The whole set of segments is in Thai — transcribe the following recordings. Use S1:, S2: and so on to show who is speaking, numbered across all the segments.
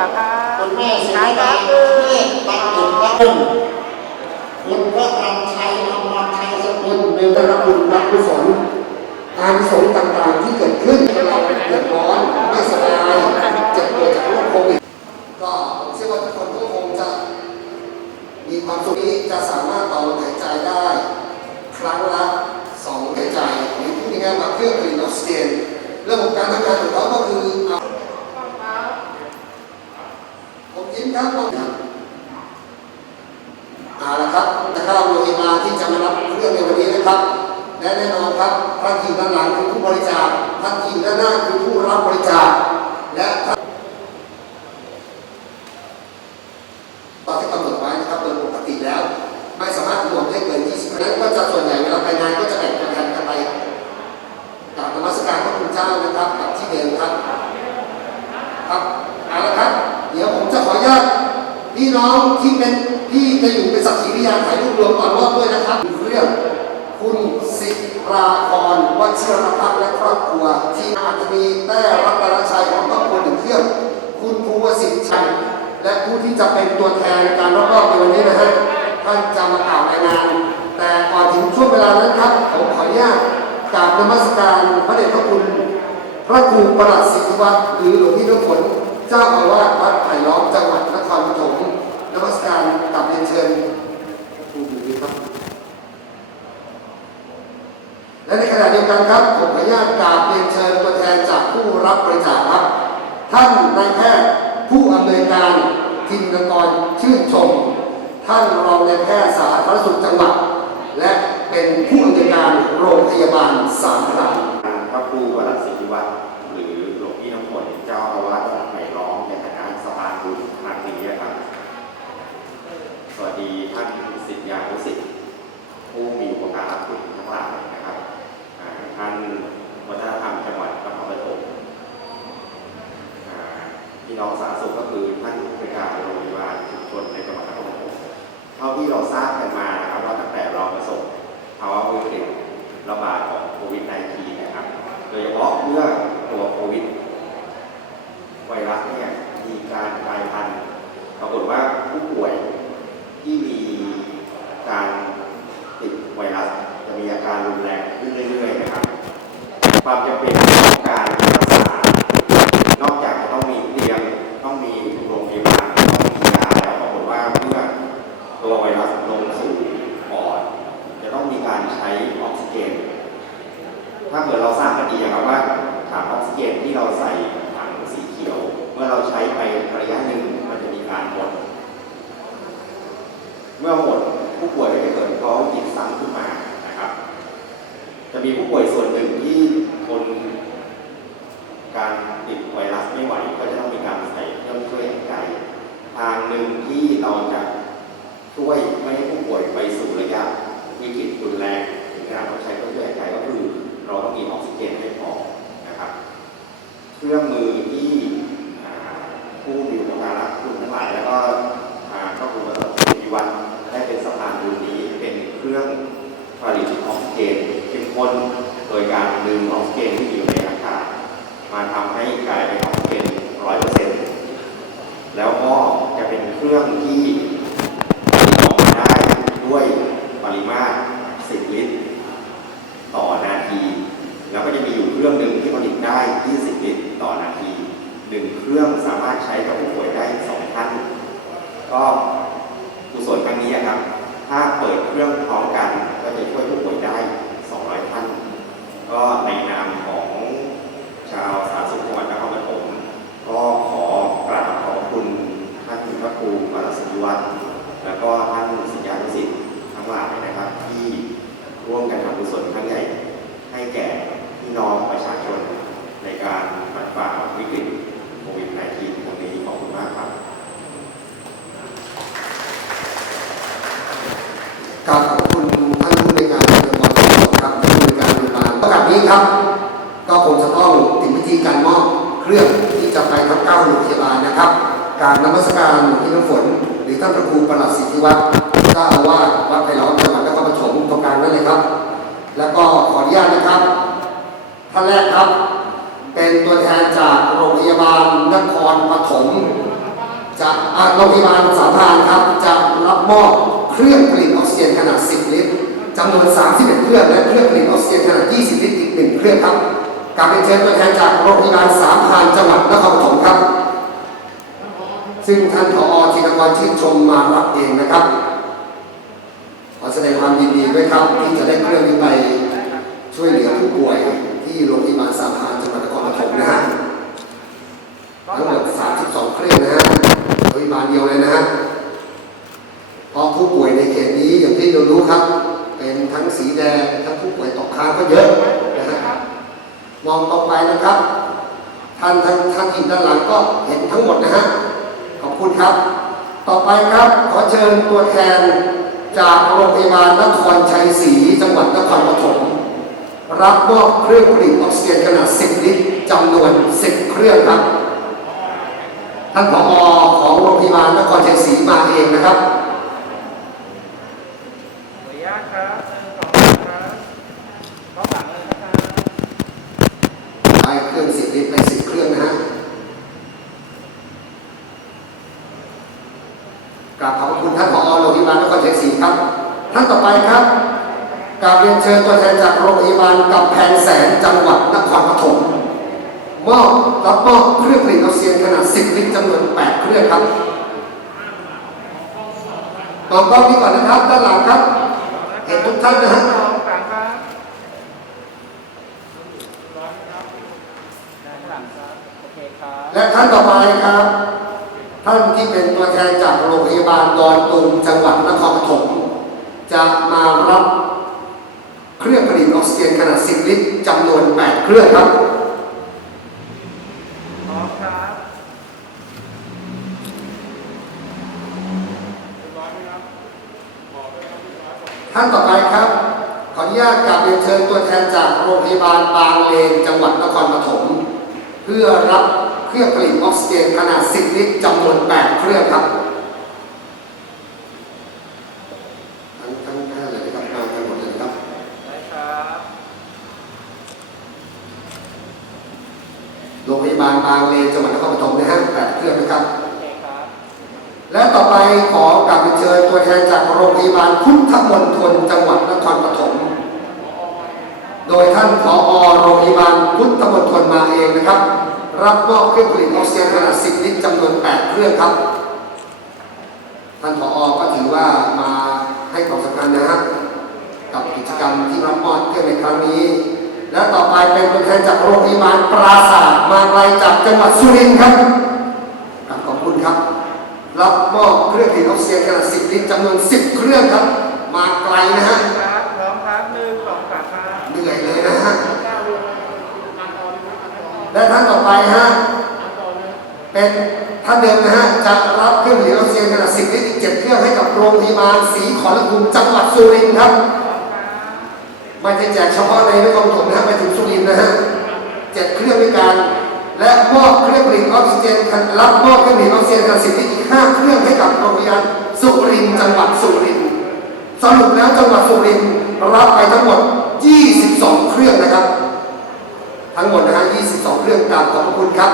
S1: อ่า
S2: ครับ
S3: คุณแม่สุ
S2: ใช่
S3: นิ
S2: ครั
S3: ตาเทศบัณฑิตพระคุณคุณพระกำชัยอมรชัยสกุลเนรคุณพระกุศลอานสงส์ต่างๆที่เกิดขึ้นเราเดือดร้อนไม่สบายเจ็บป่วยจากโรคโควิดก็ผมเชื่อว่าทุกคนก็คงจะ มีความสุขนี้จะสามารถต่อลมหายใจได้ ครั้งละสองหายใจหรือพูดง่ายๆว่าเครื่องผลิตออกซิเจนเรื่องของการทำงานของเขาผมยิ้มครับผมครับเอาละครับจะเข้าโรงพยาบาลที่จะมารับเครื่องในวันนี้นะครับ และแน่นอนครับท่านที่อยู่ด้านหลังคือผู้บริจาคท่านที่อยู่ด้านหน้าคือผู้รับบริจาคและท่าน ตอนที่กำหนดไว้นะครับโดยปกติแล้ว ไม่สามารถรวมได้เกิน 20ครั้งก็จะส่วนใหญ่เวลาไปงานก็จะแบ่งกันกันไป กราบนมัสการพระคุณเจ้านะครับกับที่เดิมครับ ครับเอาละครับ เดี๋ยวผมจะขออนุญาตพี่น้องที่เป็นพี่จะอยู่เป็นสักขีพยานถ่ายรูปรวมก่อนรอบด้วยนะครับเรื่องคุณสิราพรวัชรพัฒน์และครอบครัว ที่อาจจะมีแต้รัตนชัยของครอบครัวหนึ่งเครื่องคุณภูวสิทธิ์ชัยและผู้ที่จะเป็นตัวแทนในการรอบๆในวันนี้นะฮะท่านจะมากล่าวรายงาน แต่ก่อนถึงช่วงเวลานั้นครับ ผมขออนุญาต กราบนมัสการพระเดชพระคุณ พระครูประหลัดศิษวัตรหรือหลวงพี่น้ำฝนเจ้าอาวาสวัดไผ่ล้อมจังหวัดนครปฐมนมัสการกลับเรียนเชิญครูอยู่ดีครับ และในขณะเดียวกันครับผมขออนุญาตกราบเรียนเชิญตัวแทนจากผู้รับบริจาคครับ ท่านนายแพทย์ผู้อำนวยการทินกรชื่นชม ท่านรองนายแพทย์สาธารณสุขจังหวัด และเป็นผู้อำนวยการโรงพยาบาลสามพราน
S4: พระครูประหลัดศิริวัตรหรือหลวงพี่น้ำฝนเจ้าอาวาสวัดไผ่ล้อมในฐานะสะพานบุญครั้งนี้ครับ สวัสดีท่านศิษยานุศิษย์ผู้มีอุปการะคุณทั้งหลายนะครับอ่าท่านวัฒนธรรมจังหวัดนครปฐมอ่าพี่น้องสาธารณสุขก็คือท่านผู้บริการโรงพยาบาลชุมชนในจังหวัดนครปฐมเที่เราทราบกันมานะครับว่าตั้งแต่เราประสบภาวะวิกฤตระบาดของโควิด -19 นะครับ โดยเฉพาะเมื่อตัวโควิดไวรัสเนี่ยมีการกลายพันธุ์ปรากฏว่าผู้ป่วยที่มีการติดไวรัสจะมีอาการรุนแรงขึ้นเรื่อยๆนะครับ ความจำเป็นของการรักษานอกจากจะต้องมีเตียงต้องมีโรงพยาบาลต้องมียาแล้วปรากฏว่าเมื่อตัวไวรัสลงสู่ปอด จะต้องมีการใช้ออกซิเจน ถ้าเกิดเราทราบกันดีนะครับว่าถังออกซิเจนที่เราใส่ถังสีเขียว เมื่อเราใช้ไประยะหนึ่งมันจะมีการหมด เมื่อหมดผู้ป่วยก็จะเกิดภาวะวิกฤตซ้ำขึ้นมานะครับ จะมีผู้ป่วยส่วนหนึ่งที่ทนการติดไวรัสไม่ไหวก็จะต้องมีการใส่เครื่องช่วยหายใจ ทางหนึ่งที่เราจะช่วยไม่ให้ผู้ป่วยไปสู่ระยะวิกฤตรุนแรงถึงขนาดต้องใช้เครื่องช่วยหายใจก็คือเราต้องมีออกซิเจนให้พอนะครับ เครื่องมือที่ผู้มีอุปการะคุณทั้งหลายแล้วก็อ่าก็คือวัตถุพิวัตรได้เป็นสะพานบุญนี้เป็นเครื่องผลิตออกซิเจนเข้มข้นโดยการดึงออกซิเจนที่อยู่ในอากาศมาทำให้กลายเป็นออกซิเจนร้อยเปอร์เซ็นต์แล้วก็ เป็นเครื่องที่ผลิตออกมาได้ด้วยปริมาตร 10 ลิตร ต่อนาที แล้วก็จะมีอยู่เครื่องหนึ่งที่ผลิตได้ 20 ลิตร ต่อนาทีหนึ่งเครื่องสามารถใช้กับผู้ป่วยได้สองท่าน ก็กุศลครั้งนี้ครับ ถ้าเปิดเครื่องพร้อมกัน ก็จะช่วยผู้ป่วยได้ 200 ท่าน ก็ในนามของชาวสาธารณสุขจังหวัดนครปฐมก็ขอกราบขอบคุณท่านพระครูปรสิทธิวัฒน์แล้วก็ท่านศิษยานุศิษย์ทั้งหลายนะครับ ที่ร่วมกันทำกุศลครั้งใหญ่ ให้แก่พี่น้องประชาชนในการปัดฝ่าวิกฤตโควิด -19 ตรงนี้ขอบคุณมากครับ
S3: กราบขอบคุณท่านผู้ในวยการโรงพยาบาลครับผู้ในวยการโรงพยาบาลประกาศนี้ ครับ ก็คงจะต้องถึงพิธีการมอบเครื่องที่จะไปทั้งเก้าโรงพยาบาลนะครับ การนมัสการหลวงพี่น้ำฝน หรือท่านพระครูประหลัดสิทธิวัฒน์เจ้าอาวาสวัดไผ่ล้อมจังหวัดนครปฐมตรงกลางนั่นเลยครับ แล้วก็ขออนุญาตนะครับท่านแรกครับ เป็นตัวแทนจากโรงพยาบาลนครปฐมจากโรงพยาบาลสามพรานครับจะรับมอบเครื่องผลิตออกซิเจนขนาด 10 ลิตร จำนวน 31 เครื่องและเครื่องผลิตออกซิเจนขนาด 20 ลิตรอีกหนึ่งเครื่องครับการเป็นเชิญตัวแทนจากโรงพยาบาลสามพานจังหวัดนครปฐมครับ ซึ่งท่านผอธีรกรชื่นชมมารับเองนะครับ ขอแสดงความยินดีด้วยครับที่จะได้เครื่องนี้ไปช่วยเหลือผู้ป่วยที่โรงพยาบาลสามพานจังหวัดนครปฐมนะฮะทั้งหมด32 เครื่องนะฮะโรงพยาบาลเดียวเลยนะฮะเพราะผู้ป่วยในเขตนี้อย่างที่เรารู้ครับ เป็นทั้งสีแดงทั้งผู้ป่วยตกค้างก็เยอะนะฮะมองต่อไปนะครับ ท่านท่านท่านที่ด้านหลังก็เห็น ทั้งหมดนะฮะ ขอบคุณครับ ต่อไปครับขอเชิญตัวแทนจากโรงพยาบาลนครชัยศรีจังหวัดนครปฐมรับมอบเครื่องผลิตออกซิเจนขนาด 10 ลิตรจำนวน 10 เครื่องครับ ท่านผอของโรงพยาบาลนครชัยศรีมาเองนะครับ
S2: ขออนุญาตครับหนึ่งสองสามครับต้องหลังเลยนะครับ
S3: ได้เครื่อง 10 ลิตรใน 10 เครื่องนะฮะกราบขอบคุณท่านผอโรงพยาบาลนครชัยศรีครับ ท่านต่อไปครับกราบเรียนเชิญตัวแทนจากโรงพยาบาลกำแพงแสนจังหวัดนครปฐม มอบรับมอบเครื่องผลิตออกซิเจนขนาด 10 ลิตรจำนวน 8 เครื่องครับต่อกล้องนี้ก่อนนะครับ ด้านหลังครับ เห็นทุกท่านนะฮะ
S2: สองสามครับด้านหลังครับโอเคครับ
S3: และท่านต่อไปครับ ท่านที่เป็นตัวแทนจากโรงพยาบาลดอนตูมจังหวัดนครปฐมจะมารับเครื่องผลิตออกซิเจนขนาด 10 ลิตรจำนวน 8 เครื่องครับ
S2: พร้อมครับเรียบร้อยไหมครับ
S3: ท่านต่อไปครับ ขออนุญาตกราบเรียนเชิญตัวแทนจากโรงพยาบาลบาง เลนจังหวัดนครปฐมเพื่อรับเครื่องผลิตออกซิเจนขนาด 10 ลิตรจำนวน 8 เครื่องครับทั้งทั้งห้าเลยนะครับมากันหมดเลยครับ
S2: ได้ครับ
S3: โรงพยาบาลบางเลนจังหวัดนครปฐมนะฮะ8เครื่องนะครับ
S2: รบ
S3: และต่อไปขอกราบเรียนเชิญตัวแทนจากโรงพยาบาลพุทธมณฑลจังหวัด โดยท่านผอโรงพยาบาลพุทธมณฑลมาเองนะครับ รับมอบเครื่องผลิตออกซิเจนขนาด 10 ลิตรจำนวน 8 เครื่องครับ ท่านผอก็ถือว่ามาให้ความสำคัญนะฮะกับกิจกรรมที่รับมอบเครื่องในครั้งนี้ และต่อไปเป็นตัวแทนจากโรงพยาบาลปราศาสตร์มาไกลจากจังหวัดสุรินทร์ครับกราบขอบคุณครับ รับมอบเครื่องผลิตออกซิเจนขนาด 10 ลิตรจำนวน 10 เครื่องครับ มาไกลนะฮะ
S2: ครับพร้อมครับหนึ่งสองสามครับ
S3: เหนื่อยเลยนะฮะ และท่านต่อไปฮะเป็นท่านเดิมนะฮะจะรับเครื่องผลิตออกซิเจนขนาด10ลิตรอีก7เครื่องให้กับโรงพยาบาลศรีขอรภูมิจังหวัดสุรินทร์ครับไม่ใช่แจกเฉพาะในนครปฐมนะฮะไปถึงสุรินทร์นะฮะเจ็ดเครื่องด้วยกันและมอบเครื่องผลิตออกซิเจนรับมอบเครื่องผลิตออกซิเจนขนาด10ลิตรอีก5เครื่องให้กับโรงพยาบาลสุรินทร์จังหวัดสุรินทร์สรุปแล้วจังหวัดสุรินทร์รับไปทั้งหมด 22 เครื่องนะครับ ทั้งหมดนะฮะ22 เรื่องกราบขอบพระคุณครับ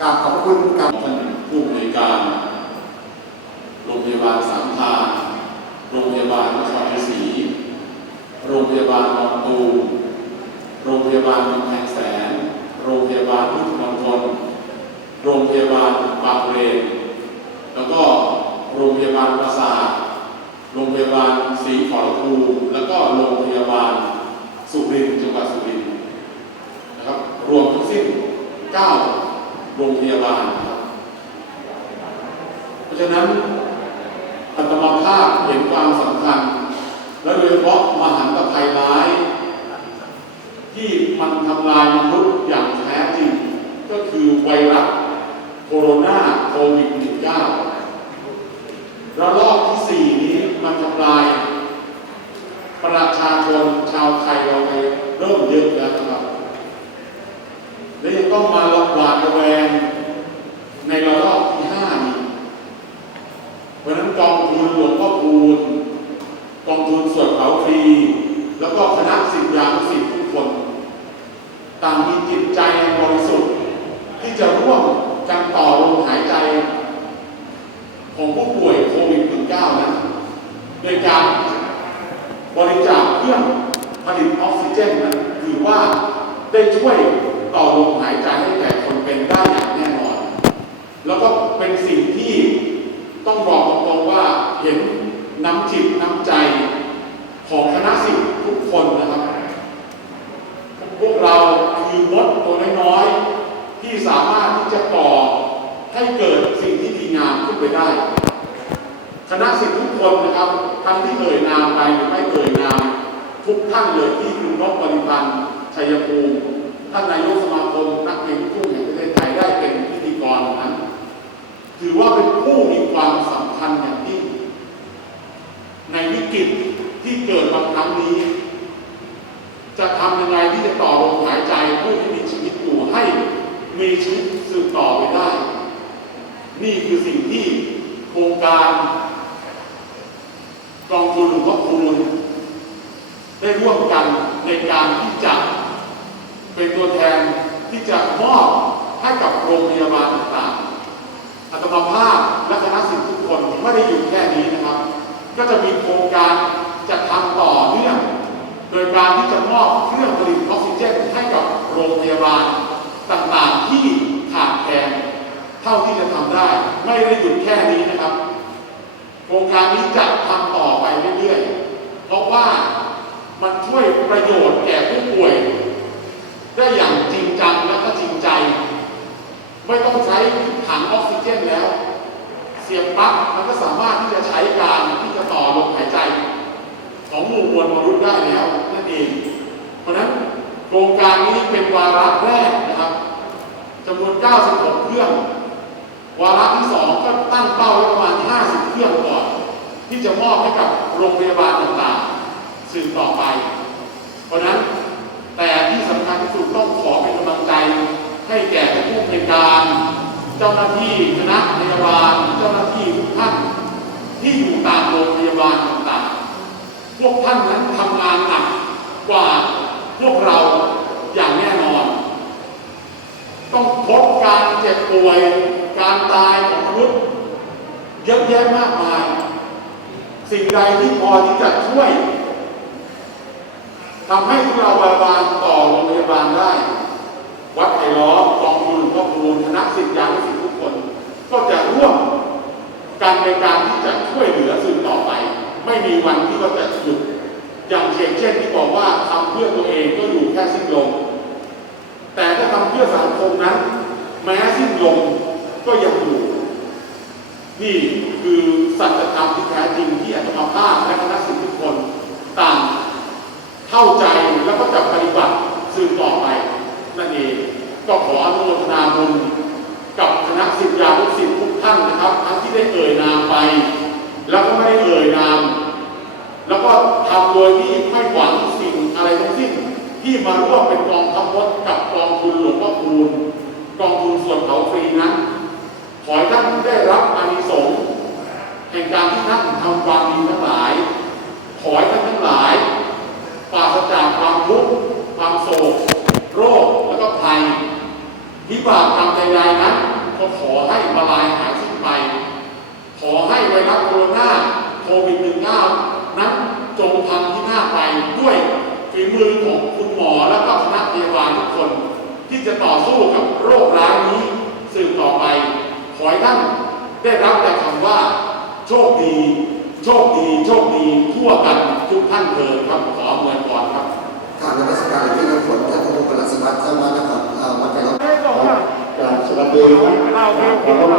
S3: กราบขอบพระคุณกราบ
S5: ท่านผู้อำนวยการ โรงพยาบาลสามพานโรงพยาบาลนครศรีโรงพยาบาลบางตูโรงพยาบาลกำแพงแสน โรงพยาบาลพุทธมณฑลโรงพยาบาลบางเลนแล้วก็โรงพยาบาลปราสาทโรงพยาบาลศรีขอรภูมิแล้วก็โรงพยาบาลสุรินทร์จังหวัดสุรินทร์ รวมทั้ง9 โรงพยาบาลนครับเพราะฉะนั้นอัตมาภาพเห็นความสำคัญ และโดยเฉพาะมหันตภัยร้าย ที่มันทำลายมนุษย์อย่างแท้จริง ก็คือไวรัสโคโรนาโควิด -19 ระลอกที่ 4 นี้มันทำลายประชาชนชาวไทยเราไปเริ่มเยอะแล้วครับ ต้องมาหวาดระแวงในระลอกที่ห้านี้เพราะนั้นกองทุนหลวงพ่อคูนกองทุนส่วนเขาฟรีแล้วก็คณะสิทธิ์ยานุสิทธิ์ทุกคนต่างมีจิตใจบริสุทธิ์ ที่จะร่วมกันต่อลมหายใจ ของผู้ป่วยโควิด -19 นะโดยการบริจาคเครื่องผลิตออกซิเจนนะถือว่าได้ช่วย ต่อลมหายใจให้แก่คนเป็นได้อย่างแน่นอน แล้วก็เป็นสิ่งที่ต้องบอกตรงๆว่าเห็นน้ำจิตน้ำใจของคณะสิทธิ์ทุกคนนะครับ พวกเราคือมดตัวน้อยๆที่สามารถที่จะก่อให้เกิดสิ่งที่ดีงามขึ้นไปได้ คณะสิทธิ์ทุกคนนะครับทั้งที่เอ่ยนามไปหรือไม่เอ่ยนาม ทุกท่านเลยที่คุณนพบริพันธ์ชัยภูมิ ท่านนายกสมาคมนักเพลงลูกทุ่งแห่งประเทศไทยได้เป็นพิธีกรนั้น ถือว่าเป็นผู้มีความสำคัญอย่างยิ่งในวิกฤตที่เกิดมาครั้งนี้ จะทำยังไงที่จะต่อลมหายใจผู้ที่มีชีวิตอยู่ให้มีชีวิตสืบต่อไปได้ นี่คือสิ่งที่โครงการกองทุนหลวงพ่อคูณได้ร่วมกันในการที่จะ เป็นตัวแทนที่จะมอบให้กับโรงพยาบาลต่างๆอัตมาภาพและคณะสิทธิ์ทุกคนไม่ได้หยุดแค่นี้นะครับ ก็จะมีโครงการจะทำต่อเนื่องโดยการที่จะมอบเครื่องผลิตออกซิเจนให้กับโรงพยาบาลต่างๆที่ขาดแคลนเท่าที่จะทำได้ ไม่ได้หยุดแค่นี้นะครับ โครงการนี้จะทำต่อไปเรื่อยๆ เพราะว่ามันช่วยประโยชน์แก่ผู้ป่วย ได้อย่างจริงจังและก็จริงใจ ไม่ต้องใช้ถังออกซิเจนแล้ว เสียบปลั๊กมันก็สามารถที่จะใช้การที่จะต่อลมหายใจ ของหมู่มวลมนุษย์ได้แล้วนั่นเอง เพราะนั้นโครงการนี้เป็นวาระแรกนะครับจำนวน 96 เครื่อง วาระที่สองก็ตั้งเป้าไว้ประมาณ 50 เครื่องก่อน ที่จะมอบให้กับโรงพยาบาลต่างๆสืบต่อไป เพราะนั้น แต่ที่สำคัญที่สุดต้องขอเป็นกำลังใจ ให้แก่ผู้ในวยการ เจ้าหน้าที่คณะพยาบาล เจ้าหน้าที่ทุกท่านที่อยู่ตามโรงพยาบาลต่างๆ พวกท่านนั้นทำงานหนักกว่าพวกเราอย่างแน่นอน ต้องพบการเจ็บป่วย การตายของมนุษย์เยอะแยะมากมาย สิ่งใดที่พอที่จะช่วย ทำให้พวกเราบาบางต่อโรงพยาบาลได้ วัดไผ่ล้อกองทุนพ่อคูณคณะสิทธิยาสิทธิทุกคน ก็จะร่วมกันในการที่จะช่วยเหลือสื่อต่อไป ไม่มีวันที่เราจะหยุดอย่างเช่นเช่นที่บอกว่าทำเพื่อตัวเองก็อยู่แค่สิ้นลมแต่ถ้าทำเพื่อสังคมนั้น แม้สิ้นลมก็ยังอยู่ นี่คือสัจธรรมที่แท้จริงที่อาตมาภาพและคณะสิทธิทุกคนต่างเข้าใจแล้วก็จะปฏิบัติสืบต่อไปนั่นเอง ก็ขออนุโมทนาบุญกับคณะสิทธิยานุสิทธิ์ทุกท่านนะครับ ทั้งที่ได้เอ่ยนามไป แล้วก็ไม่ได้เอ่ยนาม แล้ว ก็ทำโดยที่ไม่หวังสิ่งอะไรทั้งสิ้น ที่มาร่วมเป็นกองทัพมดกับกองทุนหลวงพ่อคูณกองทุนส่วนเผาฟรีนั้น ขอให้ท่านได้รับอานิสงส์แห่งการที่ท่านทำความดีทั้งหลาย ขอให้ท่านทั้งหลายปราศจากความทุกข์ความโศก โรคและก็ภัยวิบากกรรมใดๆนั้นก็ขอให้มาลายหายสิ้นไป ขอให้ไวรัสโคโรนาโควิด -19 นั้นจงพังที่หน้าไปด้วยฝี มือของคุณหมอและก็คณะพยาบาลทุกคน ที่จะต่อสู้กับโรคร้ายนี้สืบต่อไป ขอให้ท่านได้รับแต่คำว่า โชคดี โชคดี โชคดีทั่วกันทุกท่านเถิดครับขอเมือนก่อนครับ
S3: กรารนมัสการหลวงพี่น้ำฝนท่านพระครูประหลัดสิวัตรเจ้าวัดนครับเอ่อวัดไผ่ล้อม
S2: ไม่บอกว่า
S1: การสวัสดีครับ